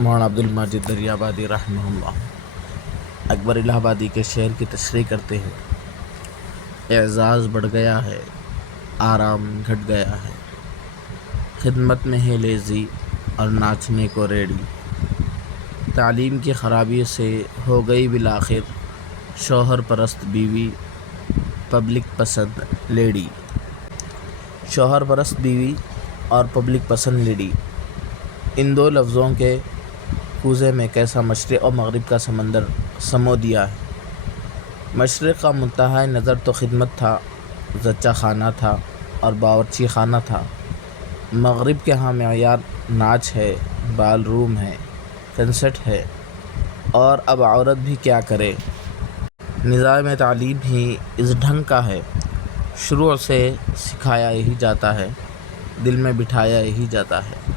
مولانا عبدالمجید دریابادی رحمہ اللہ اکبر الہ آبادی کے شعر کی تشریح کرتے ہیں۔ اعزاز بڑھ گیا ہے، آرام گھٹ گیا ہے، خدمت میں ہے لیزی اور ناچنے کو ریڑھی۔ تعلیم کی خرابی سے ہو گئی بالآخر شوہر پرست بیوی، پبلک پسند لیڈی۔ شوہر پرست بیوی اور پبلک پسند لیڈی، ان دو لفظوں کے کوزے میں کیسا مشرق اور مغرب کا سمندر سمو دیا ہے۔ مشرق کا منتہائے نظر تو خدمت تھا، زچہ خانہ تھا اور باورچی خانہ تھا۔ مغرب کے ہاں معیار ناچ ہے، بال روم ہے، کنسرٹ ہے، اور اب عورت بھی کیا کرے۔ نظام تعلیم ہی اس ڈھنگ کا ہے، شروع سے سکھایا یہی جاتا ہے، دل میں بٹھایا یہی جاتا ہے۔